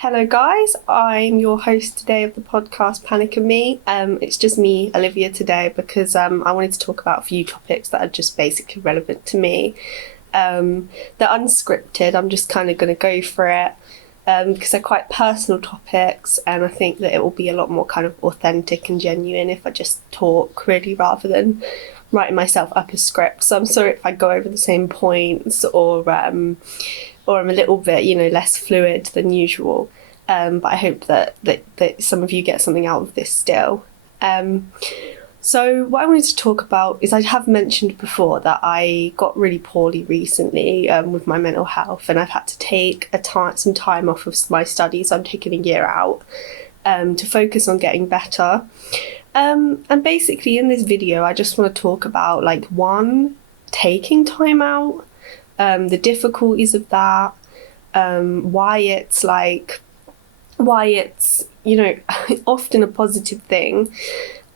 Hello guys, I'm your host today of the podcast Panic and Me. It's just me, Olivia, today because I wanted to talk about a few topics that are just basically relevant to me. They're unscripted, I'm just kind of going to go for it because they're quite personal topics, and I think that it will be a lot more kind of authentic and genuine if I just talk really rather than writing myself up a script. So I'm sorry if I go over the same points or I'm a little bit, less fluid than usual. But I hope that some of you get something out of this still. So what I wanted to talk about is I have mentioned before that I got really poorly recently with my mental health, and I've had to take some time off of my studies. I'm taking a year out to focus on getting better. And basically in this video, I just want to talk about taking time out, the difficulties of that, why it's often a positive thing.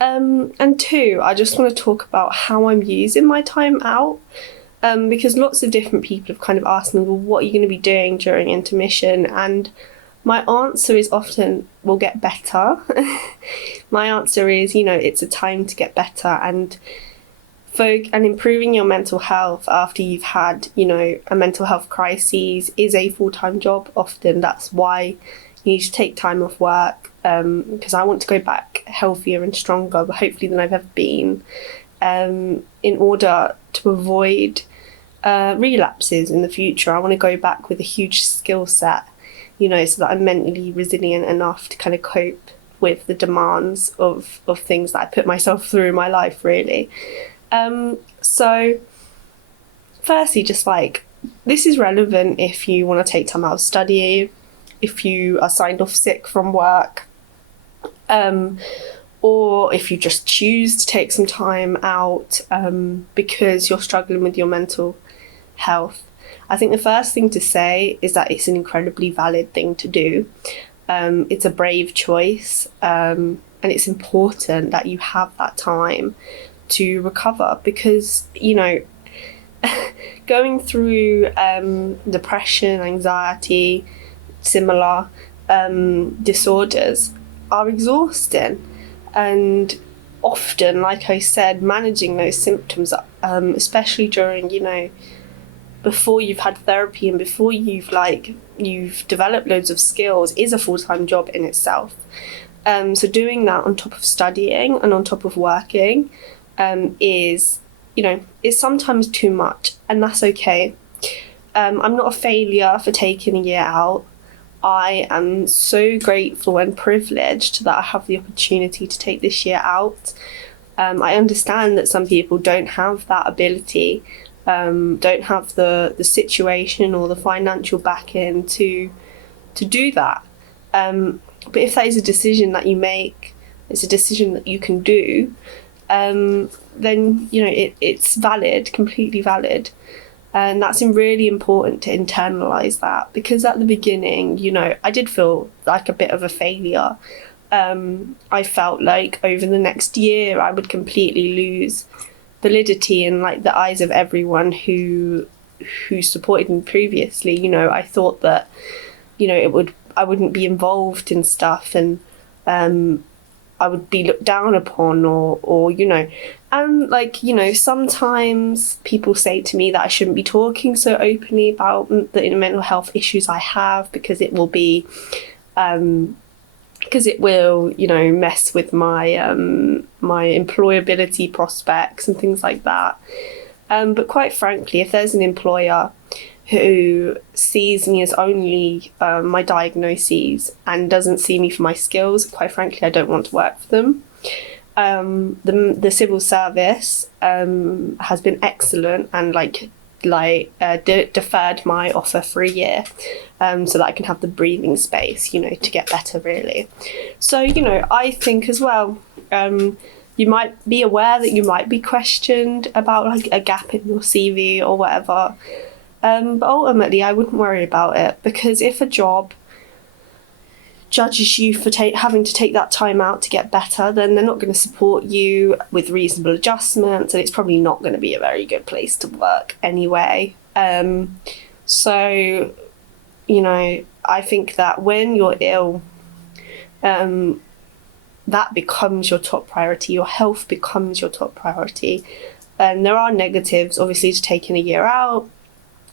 And two, I just want to talk about how I'm using my time out, because lots of different people have kind of asked me, well, what are you going to be doing during intermission? And my answer is often, we'll get better. My answer is, it's a time to get better and improving your mental health after you've had, a mental health crisis is a full-time job. Often that's why you need to take time off work, because I want to go back healthier and stronger, but hopefully than I've ever been, in order to avoid relapses in the future. I want to go back with a huge skill set, so that I'm mentally resilient enough to kind of cope with the demands of things that I put myself through in my life, really. So firstly, just this is relevant if you want to take time out of study, if you are signed off sick from work, or if you just choose to take some time out because you're struggling with your mental health. I think the first thing to say is that it's an incredibly valid thing to do. It's a brave choice, and it's important that you have that time to recover, because going through depression, anxiety, similar disorders are exhausting, and often, like I said, managing those symptoms, especially during before you've had therapy and before you've developed loads of skills, is a full-time job in itself. So doing that on top of studying and on top of working is sometimes too much, and that's okay. I'm not a failure for taking a year out. I am so grateful and privileged that I have the opportunity to take this year out. I understand that some people don't have that ability, don't have the situation or the financial backing to do that. But if that is a decision that you make, it's a decision that you can do, then it's valid, completely valid. And that's really important to internalize that, because at the beginning, I did feel like a bit of a failure. I felt like over the next year I would completely lose validity in the eyes of everyone who supported me previously. I thought that I wouldn't be involved in stuff, and I would be looked down upon, or and sometimes people say to me that I shouldn't be talking so openly about the mental health issues I have, because it will mess with my my employability prospects and things like that. But quite frankly, if there's an employer who sees me as only my diagnoses and doesn't see me for my skills, quite frankly, I don't want to work for them. The civil service has been excellent and deferred my offer for a year, so that I can have the breathing space, to get better, really. So, I think as well, you might be aware that you might be questioned about a gap in your CV or whatever. But ultimately, I wouldn't worry about it, because if a job judges you for having to take that time out to get better, then they're not going to support you with reasonable adjustments, and it's probably not going to be a very good place to work anyway. So, I think that when you're ill, that becomes your top priority. Your health becomes your top priority. And there are negatives, obviously, to taking a year out,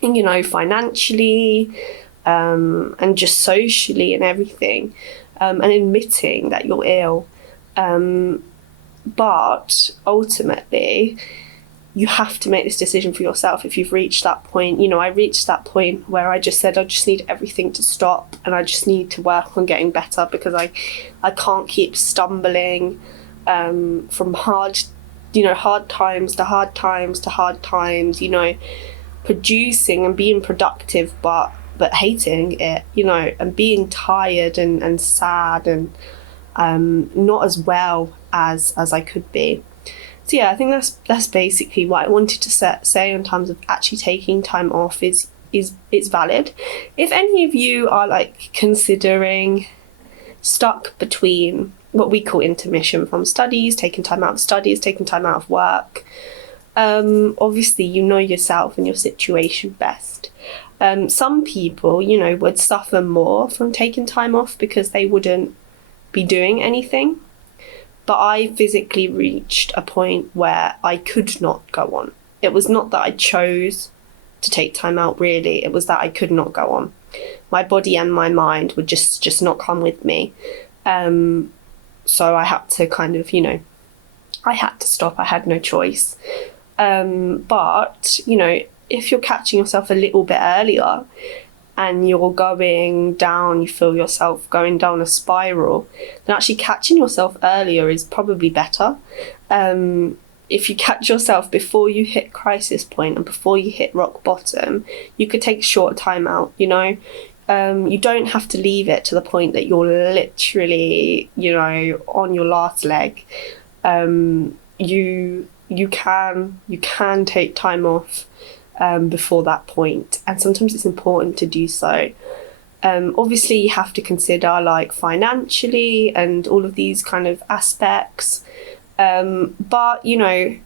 you know, financially, and just socially and everything, and admitting that you're ill. But ultimately, you have to make this decision for yourself if you've reached that point. You know, I reached that point where I just said, I just need everything to stop and I just need to work on getting better, because I can't keep stumbling from hard times to hard times to hard times, you know, producing and being productive but hating it, you know, and being tired and sad and not as well as I could be. So yeah, I think that's basically what I wanted to say in terms of actually taking time off is it's valid. If any of you are like considering stuck between what we call intermission from studies, taking time out of studies, taking time out of work, obviously you know yourself and your situation best. Some people, you know, would suffer more from taking time off because they wouldn't be doing anything. But I physically reached a point where I could not go on. It was not that I chose to take time out, really. It was that I could not go on. My body and my mind would just not come with me. So I had to kind of, you know, I had to stop. I had no choice. But, you know, if you're catching yourself a little bit earlier and you're going down, you feel yourself going down a spiral, then actually catching yourself earlier is probably better. If you catch yourself before you hit crisis point and before you hit rock bottom, you could take a shorter time out, you know. You don't have to leave it to the point that you're literally, you know, on your last leg. You can take time off before that point, and sometimes it's important to do so. Obviously you have to consider like financially and all of these kind of aspects, but you know,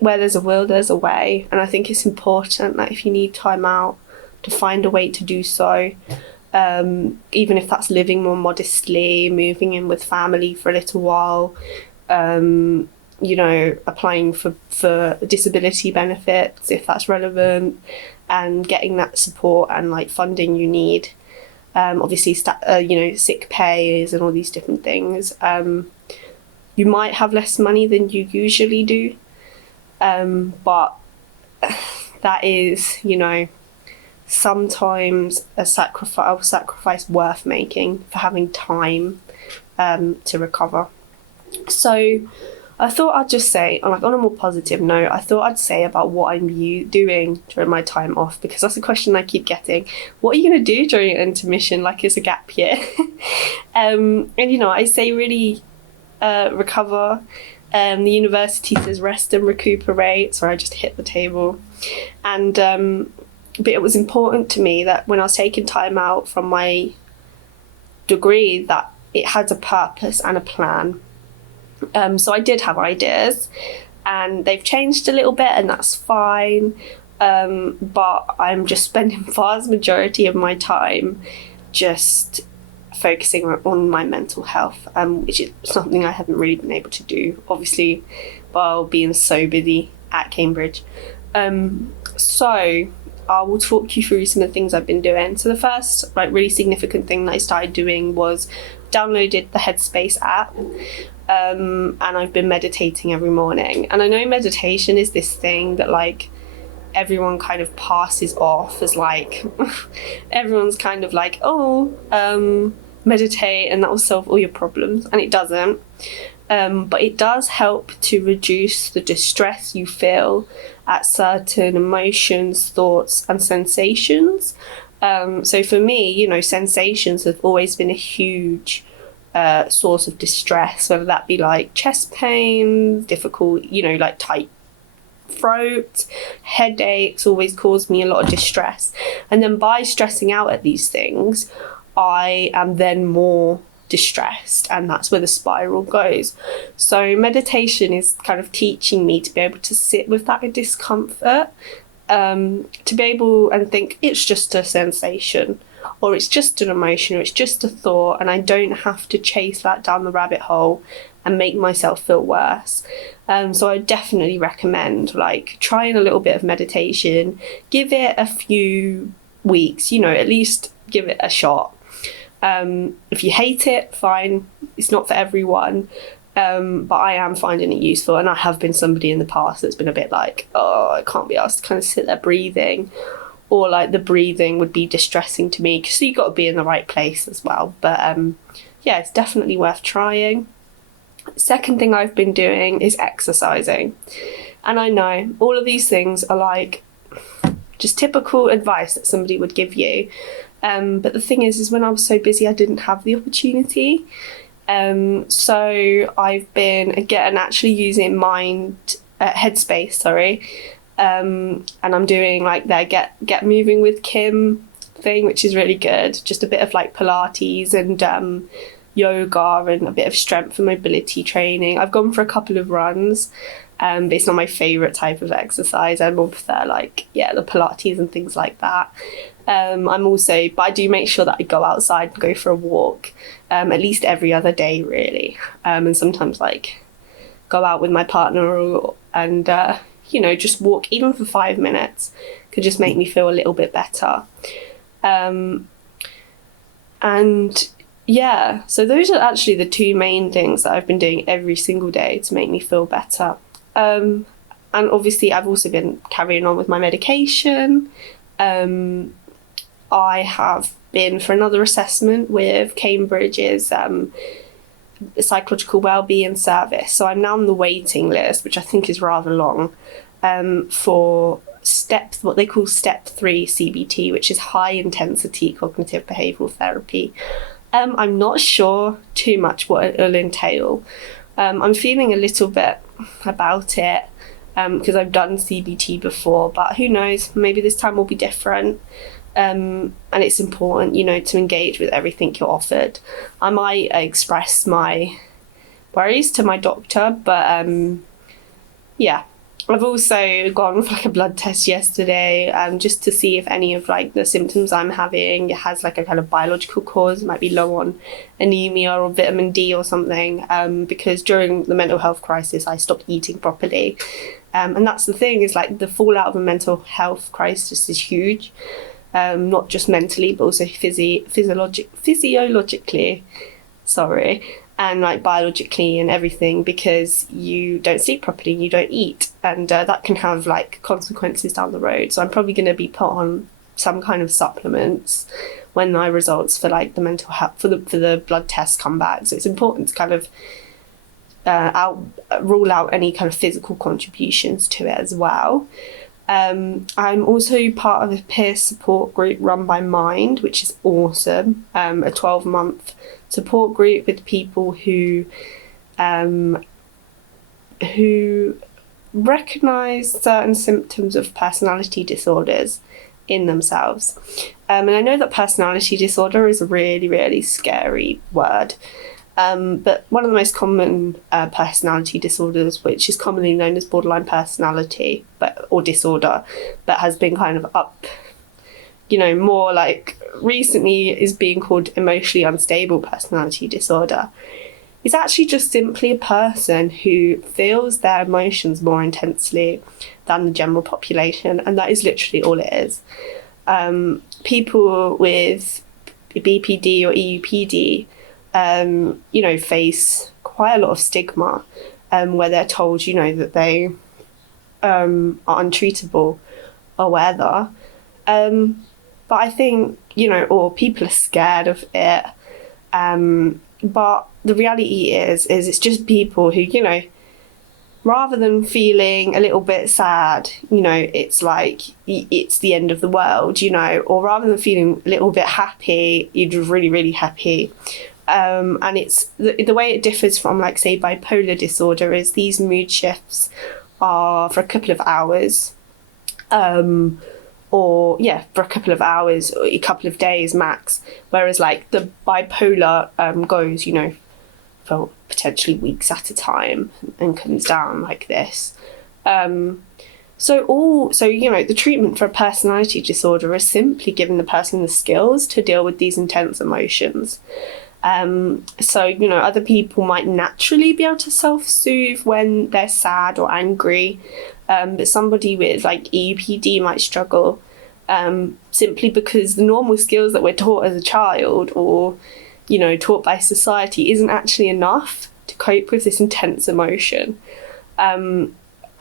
where there's a will there's a way, and I think it's important that if you need time out, to find a way to do so, even if that's living more modestly, moving in with family for a little while, you know, applying for disability benefits if that's relevant, and getting that support and like funding you need. Obviously, you know, sick pays and all these different things. You might have less money than you usually do, but that is, you know, sometimes a sacrifice worth making for having time to recover. So I thought I'd just say, like, on a more positive note, I thought I'd say about what I'm doing during my time off, because that's a question I keep getting. What are you going to do during an intermission, like it's a gap year? And, you know, I say really recover. The university says rest and recuperate, so I just hit the table. And but it was important to me that when I was taking time out from my degree, that it had a purpose and a plan. So I did have ideas, and they've changed a little bit, and that's fine. But I'm just spending the vast majority of my time just focusing on my mental health, which is something I haven't really been able to do, obviously, while being so busy at Cambridge. So I will talk you through some of the things I've been doing. So the first, like, really significant thing that I started doing was downloaded the Headspace app. And I've been meditating every morning. And I know meditation is this thing that, like, everyone kind of passes off as, like, everyone's kind of like, oh, meditate and that will solve all your problems. And it doesn't. But it does help to reduce the distress you feel at certain emotions, thoughts, and sensations. So for me, you know, sensations have always been a huge source of distress, whether that be like chest pain, difficult, you know, like tight throat, headaches always cause me a lot of distress. And then by stressing out at these things, I am then more distressed, and that's where the spiral goes. So meditation is kind of teaching me to be able to sit with that discomfort, to be able and think it's just a sensation. or it's just an emotion, or it's just a thought, and I don't have to chase that down the rabbit hole and make myself feel worse. So I definitely recommend like trying a little bit of meditation, give it a few weeks, at least give it a shot. If you hate it, fine, it's not for everyone. But I am finding it useful, and I have been somebody in the past that's been a bit like, oh, I can't be asked to kind of sit there breathing, or like the breathing would be distressing to me, because you've got to be in the right place as well. But yeah, it's definitely worth trying. Second thing I've been doing is exercising. And I know all of these things are like just typical advice that somebody would give you. But the thing is when I was so busy, I didn't have the opportunity. So I've been, again, actually using Headspace, and I'm doing like their Get Moving with Kim thing, which is really good. Just a bit of like Pilates and yoga and a bit of strength and mobility training. I've gone for a couple of runs, but it's not my favourite type of exercise. I more prefer the Pilates and things like that. But I do make sure that I go outside and go for a walk, at least every other day, really. And sometimes go out with my partner and just walk, even for 5 minutes, could just make me feel a little bit better. So those are actually the two main things that I've been doing every single day to make me feel better. And obviously I've also been carrying on with my medication. I have been for another assessment with Cambridge's psychological wellbeing service. So I'm now on the waiting list, which I think is rather long, for what they call step 3 CBT, which is high intensity cognitive behavioural therapy. I'm not sure too much what it'll entail. I'm feeling a little bit about it because I've done CBT before, but who knows, maybe this time will be different. And it's important, to engage with everything you're offered. I might express my worries to my doctor, but I've also gone for a blood test yesterday, just to see if any of the symptoms I'm having has a kind of biological cause. It might be low on anemia or vitamin D or something, because during the mental health crisis I stopped eating properly, and that's the thing, is the fallout of a mental health crisis is huge, not just mentally but also physiologically, and biologically and everything, because you don't sleep properly, you don't eat, and that can have consequences down the road. So I'm probably going to be put on some kind of supplements when my results for the mental health for the blood tests come back. So it's important to kind of rule out any kind of physical contributions to it as well. I'm also part of a peer support group run by Mind, which is awesome. A 12-month support group with people who recognise certain symptoms of personality disorders in themselves. And I know that personality disorder is a really, really scary word. But one of the most common personality disorders, which is commonly known as borderline personality or disorder, but has been kind of up, more recently is being called emotionally unstable personality disorder. It's actually just simply a person who feels their emotions more intensely than the general population, and that is literally all it is. People with BPD or EUPD face quite a lot of stigma, where they're told, that they are untreatable or whatever. But I think, or people are scared of it. But the reality is it's just people who, rather than feeling a little bit sad, it's it's the end of the world, or rather than feeling a little bit happy, you're just really, really happy. And it's the way it differs from say bipolar disorder is these mood shifts are for a couple of hours, for a couple of hours or a couple of days max, whereas the bipolar goes for potentially weeks at a time and comes down like this. So the treatment for a personality disorder is simply giving the person the skills to deal with these intense emotions. Other people might naturally be able to self-soothe when they're sad or angry, but somebody with like EUPD might struggle, simply because the normal skills that we're taught as a child or, taught by society isn't actually enough to cope with this intense emotion.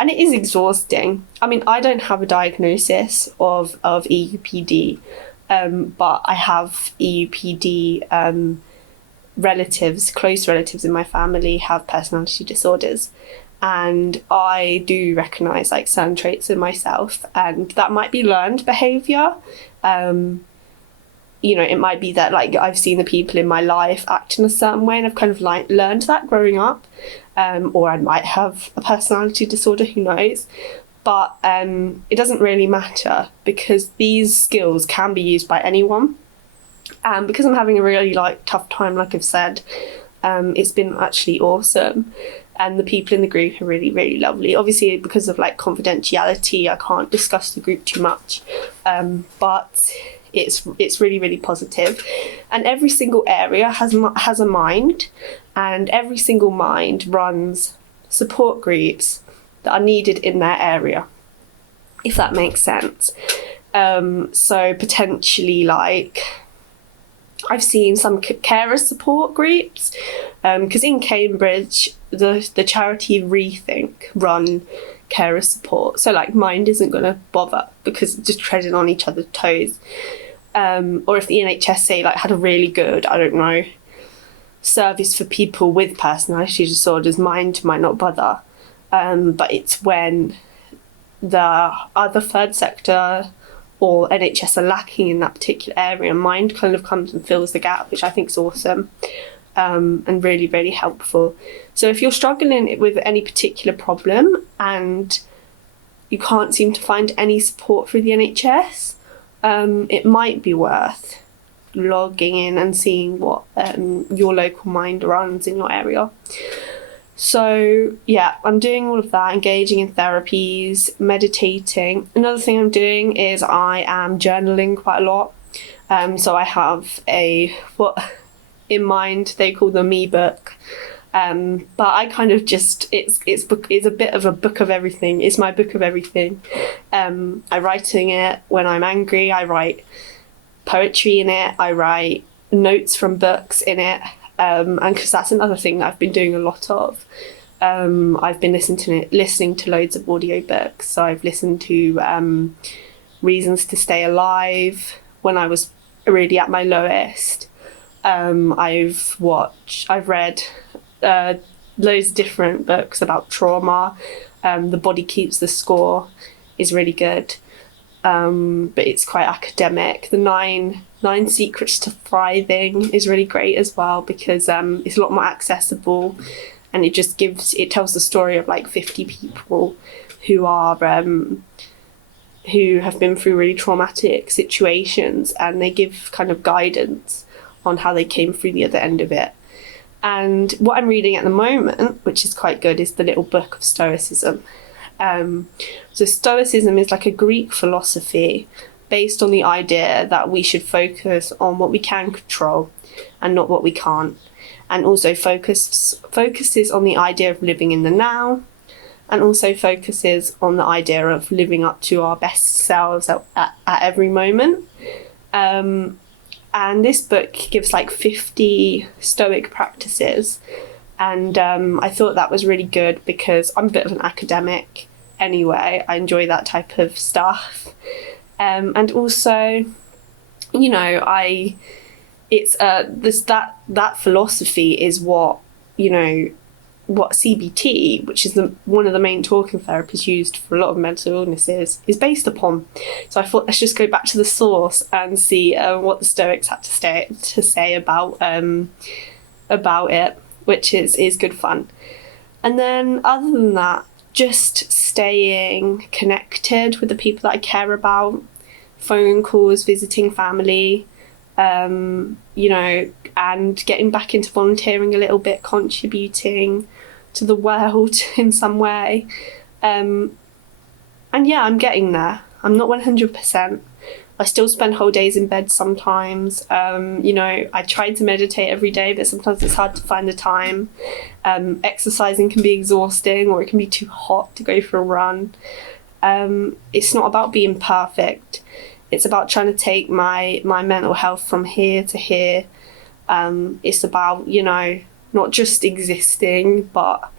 And it is exhausting. I mean, I don't have a diagnosis of EUPD, but I have EUPD close relatives in my family have personality disorders. And I do recognise like certain traits in myself, and that might be learned behaviour. It might be that like I've seen the people in my life act in a certain way and I've kind of like learned that growing up. Or I might have a personality disorder, who knows? But it doesn't really matter because these skills can be used by anyone. Because I'm having a really tough time, like I've said, it's been actually awesome. And the people in the group are really, really lovely. Obviously, because of confidentiality, I can't discuss the group too much. But it's really, really positive. And every single area has a mind, and every single mind runs support groups that are needed in their area, if that makes sense. So potentially I've seen some carer support groups, because in Cambridge, the charity Rethink run carer support. So Mind isn't going to bother because it's just treading on each other's toes. Or if the NHS say had a really good, I don't know, service for people with personality disorders, Mind might not bother. But it's when the other third sector or NHS are lacking in that particular area, Mind kind of comes and fills the gap, which I think is awesome, and really, really helpful. So if you're struggling with any particular problem and you can't seem to find any support through the NHS, it might be worth logging in and seeing what your local Mind runs in your area. So yeah, I'm doing all of that, engaging in therapies, meditating. Another thing I'm doing is I am journaling quite a lot. So I have what in Mind they call the me book. But I kind of just, it's a bit of a book of everything. It's my book of everything. I'm writing it when I'm angry. I write poetry in it. I write notes from books in it. And because that's another thing that I've been doing a lot of. I've been listening to loads of audiobooks. So I've listened to Reasons to Stay Alive when I was really at my lowest. I've read loads of different books about trauma. The Body Keeps the Score is really good, but it's quite academic. The Nine Secrets to Thriving is really great as well because it's a lot more accessible, and it tells the story of 50 people who have been through really traumatic situations, and they give kind of guidance on how they came through the other end of it. And what I'm reading at the moment, which is quite good, is the Little Book of Stoicism. So Stoicism is a Greek philosophy based on the idea that we should focus on what we can control and not what we can't, and also focuses on the idea of living in the now, and also focuses on the idea of living up to our best selves at every moment. And this book gives 50 Stoic practices, and I thought that was really good because I'm a bit of an academic anyway. I enjoy that type of stuff, and also, that philosophy is what CBT, which is one of the main talking therapies used for a lot of mental illnesses, is based upon. So I thought let's just go back to the source and see what the Stoics had to say about it, which is good fun. And then other than that, just staying connected with the people that I care about, phone calls, visiting family, and getting back into volunteering a little bit, contributing to the world in some way. And yeah, I'm getting there. I'm not 100%. I still spend whole days in bed sometimes. I try to meditate every day, but sometimes it's hard to find the time. Exercising can be exhausting, or it can be too hot to go for a run. It's not about being perfect. It's about trying to take my mental health from here to here. It's about, not just existing, but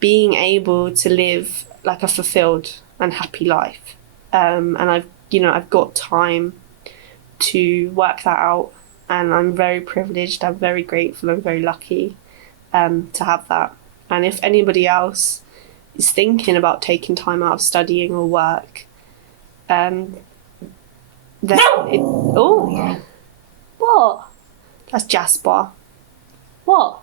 being able to live like a fulfilled and happy life. And I've got time to work that out, and I'm very privileged, I'm very grateful, I'm very lucky to have that. And if anybody else is thinking about taking time out of studying or work, oh, What? that's Jasper. What?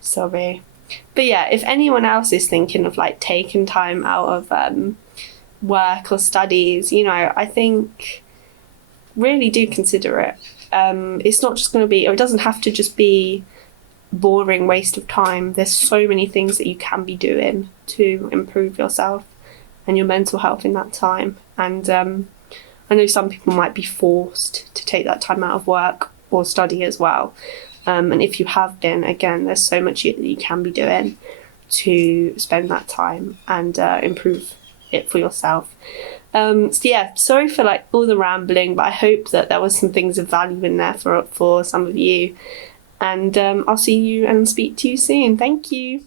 Sorry. But yeah, if anyone else is thinking of like taking time out of work or studies, I think really do consider it. It's not just going to be, or it doesn't have to just be boring waste of time. There's so many things that you can be doing to improve yourself and your mental health in that time. And I know some people might be forced to take that time out of work or study as well. And if you have been, again, there's so much that you can be doing to spend that time and improve it for yourself. So yeah, sorry for like all the rambling, but I hope that there was some things of value in there for some of you. And I'll see you and speak to you soon. Thank you.